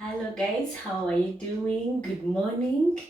Hello guys, how are you doing? Good morning,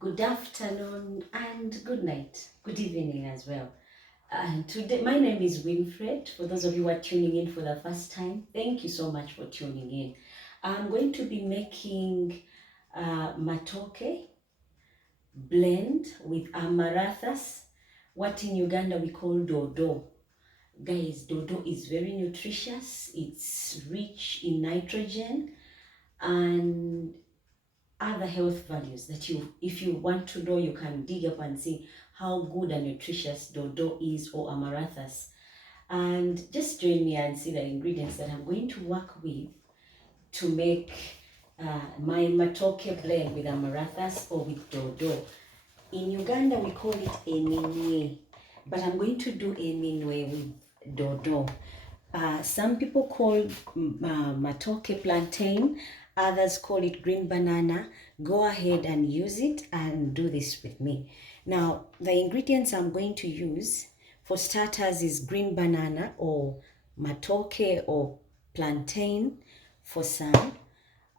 good afternoon, and good night. Good evening as well. Today, my name is Winfred. For those of you who are tuning in for the first time, thank you so much for tuning in. I'm going to be making Matooke blend with Amarathus, what in Uganda we call Dodo. Guys, Dodo is very nutritious. It's rich in nitrogen and other health values that if you want to know, you can dig up and see how good and nutritious Dodo is, or Amarathus. And just join me and see the ingredients that I'm going to work with to make my Matooke blend with Amarathus or with Dodo. In Uganda we call it eminwe, but I'm going to do eminwe with Dodo. Some people call Matooke plantain, others call it green banana. Go ahead and use it and do this with me. Now, the ingredients I'm going to use for starters is green banana or Matooke or plantain for some.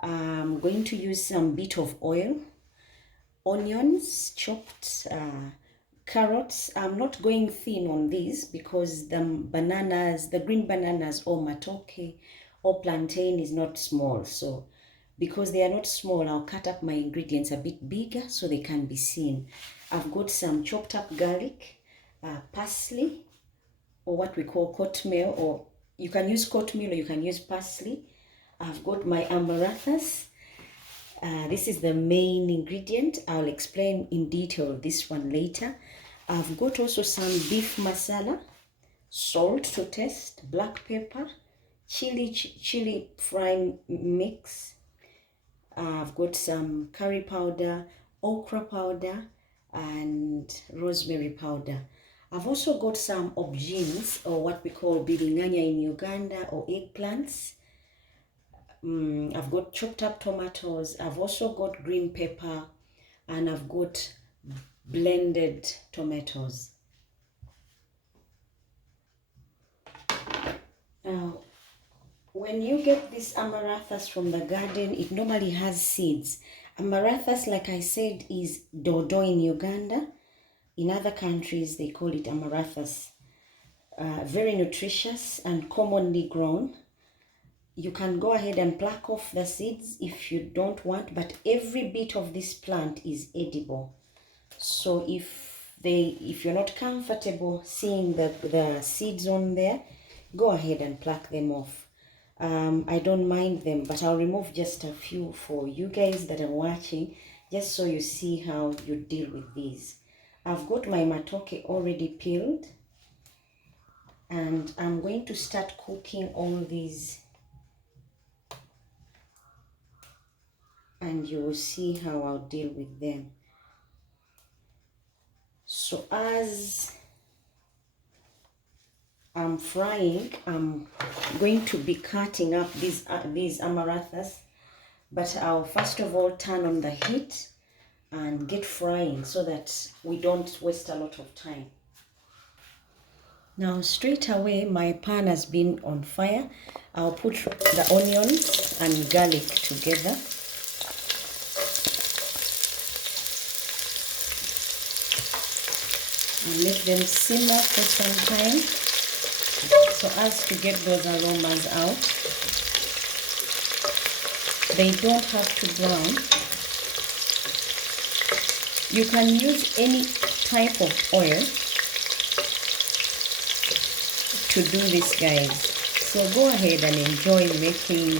I'm going to use some bit of oil, onions chopped, carrots. I'm not going thin on these because the green bananas or Matooke or plantain is not small. So because they are not small, I'll cut up my ingredients a bit bigger so they can be seen. I've got some chopped up garlic, parsley, or what we call cornmeal, or you can use cornmeal or you can use parsley. I've got my Amarathus. This is the main ingredient. I'll explain in detail this one later. I've got also some beef masala, salt to taste, black pepper, chili frying mix. I've got some curry powder, okra powder, and rosemary powder. I've also got some aubergines, or what we call biringanya in Uganda, or eggplants. I've got chopped up tomatoes. I've also got green pepper, and I've got blended tomatoes. Now, when you get this Amarathus from the garden, it normally has seeds. Amarathus, like I said, is Dodo in Uganda. In other countries, they call it Amarathus. Very nutritious and commonly grown. You can go ahead and pluck off the seeds if you don't want, but every bit of this plant is edible. So if you're not comfortable seeing the seeds on there, go ahead and pluck them off. I don't mind them, but I'll remove just a few for you guys that are watching, just so you see how you deal with these. I've got my Matooke already peeled, and I'm going to start cooking all these, and you will see how I'll deal with them. So as I'm frying, I'm going to be cutting up these Amarathus, but I'll first of all turn on the heat and get frying so that we don't waste a lot of time. Now straight away my pan has been on fire. I'll put the onions and garlic together. And let them simmer for some time, so as to get those aromas out. They don't have to brown. You can use any type of oil to do this, guys. So go ahead and enjoy making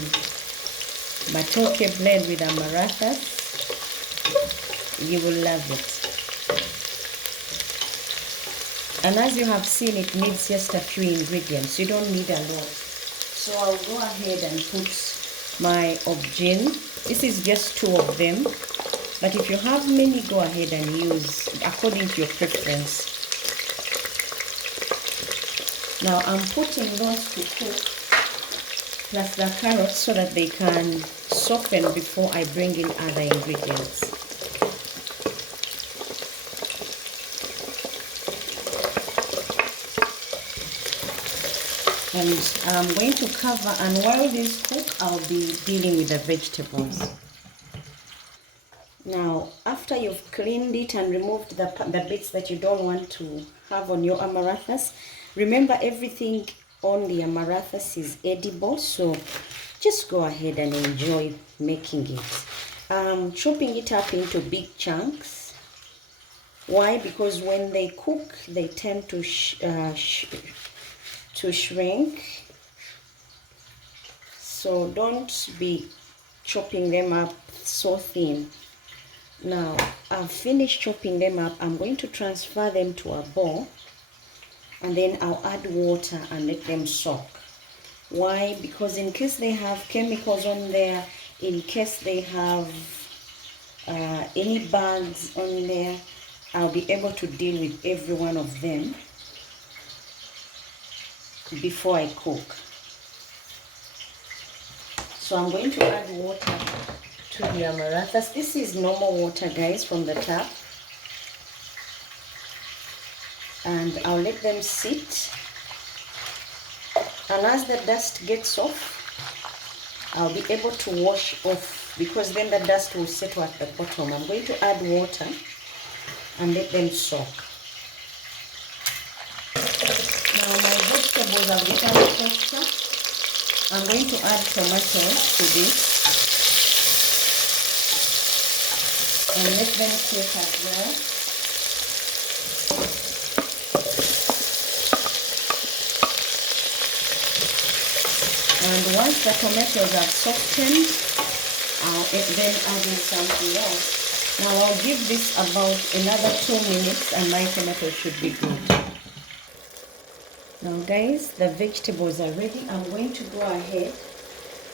Matooke blend with Amarathus. You will love it. And as you have seen, it needs just a few ingredients. You don't need a lot. So I'll go ahead and put my aubergine. This is just 2 of them. But if you have many, go ahead and use according to your preference. Now I'm putting those to cook, plus the carrots, so that they can soften before I bring in other ingredients. And I'm going to cover, and while this cook, I'll be dealing with the vegetables. Now, after you've cleaned it and removed the bits that you don't want to have on your Amarathus, remember everything on the Amarathus is edible, so just go ahead and enjoy making it. Chopping it up into big chunks. Why? Because when they cook, they tend to shrink. So don't be chopping them up so thin. Now, I've finished chopping them up. I'm going to transfer them to a bowl, and then I'll add water and let them soak. Why? Because in case they have chemicals on there, in case they have any bugs on there, I'll be able to deal with every one of them before I cook. So I'm going to add water to the Amarathus. This is normal water, guys, from the tap. And I'll let them sit. And as the dust gets off, I'll be able to wash off, because then the dust will settle at the bottom. I'm going to add water and let them soak. Now my vegetables have become softer. I'm going to add tomatoes to this and let them cook as well. And once the tomatoes have softened, I'll then add in something else. Now I'll give this about another 2 minutes and my tomatoes should be good. Now guys, the vegetables are ready. I'm going to go ahead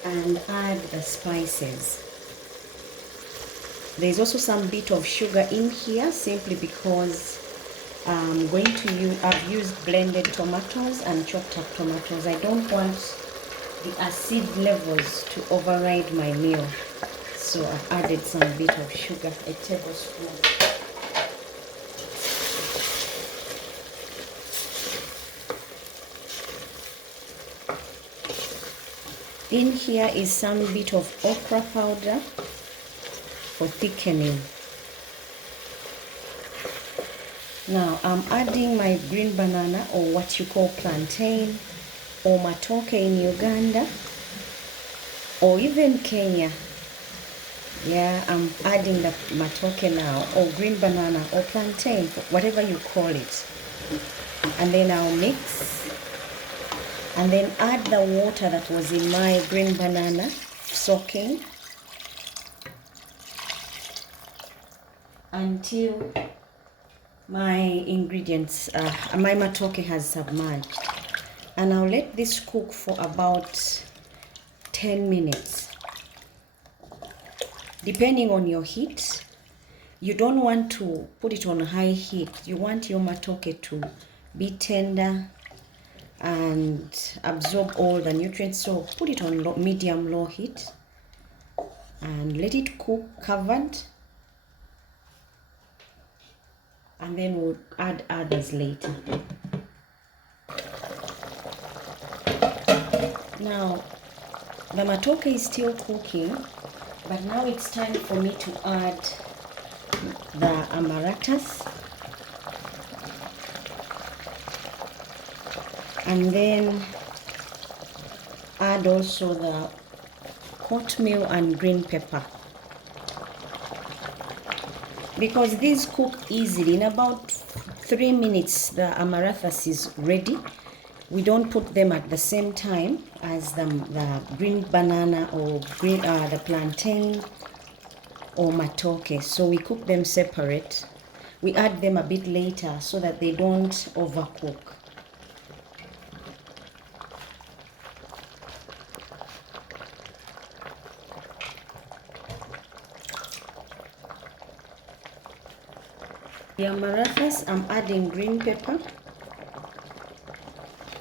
and add the spices. There's also some bit of sugar in here, simply because I've used blended tomatoes and chopped up tomatoes. I don't want the acid levels to override my meal. So I've added some bit of sugar, a tablespoon. In here is some bit of okra powder for thickening. Now I'm adding my green banana, or what you call plantain, or Matooke in Uganda, or even Kenya. Yeah, I'm adding the Matooke now, or green banana, or plantain, whatever you call it. And then I'll mix. And then add the water that was in my green banana soaking until my ingredients, my Matooke has submerged. And I'll let this cook for about 10 minutes. Depending on your heat, you don't want to put it on high heat. You want your Matooke to be tender and absorb all the nutrients, so put it on medium low heat and let it cook covered, and then we'll add others later. Now the Matooke is still cooking, but now it's time for me to add the Amarathus. And then add also the oatmeal and green pepper, because these cook easily. In about 3 minutes the Amarathus is ready. We don't put them at the same time as the green banana or the plantain or Matooke, so we cook them separate. We add them a bit later so that they don't overcook. The Amarathus, I'm adding green pepper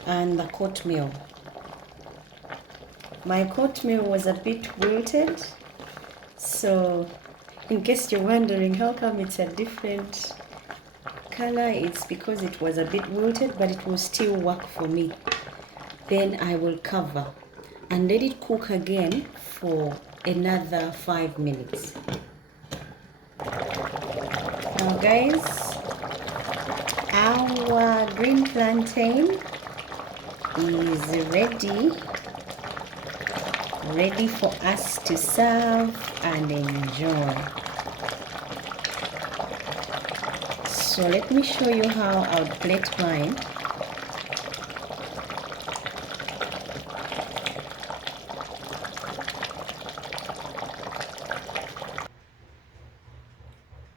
and the oatmeal. My oatmeal was a bit wilted, so in case you're wondering how come it's a different color, it's because it was a bit wilted, but it will still work for me. Then I will cover and let it cook again for another 5 minutes. Now guys, our green plantain is ready for us to serve and enjoy. So let me show you how I would plate mine.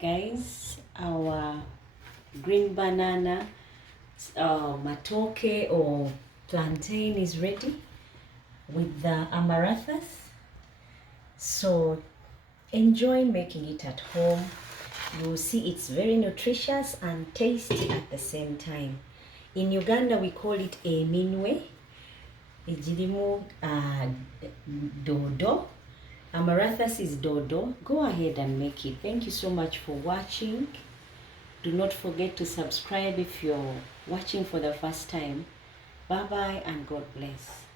Guys, our green banana, Matooke or plantain is ready with the Amarathus. So enjoy making it at home. You will see it's very nutritious and tasty at the same time. In Uganda we call it a minwe. Ejirimu Dodo. Amarathus is Dodo. Go ahead and make it. Thank you so much for watching. Do not forget to subscribe if you're watching for the first time. Bye bye and God bless.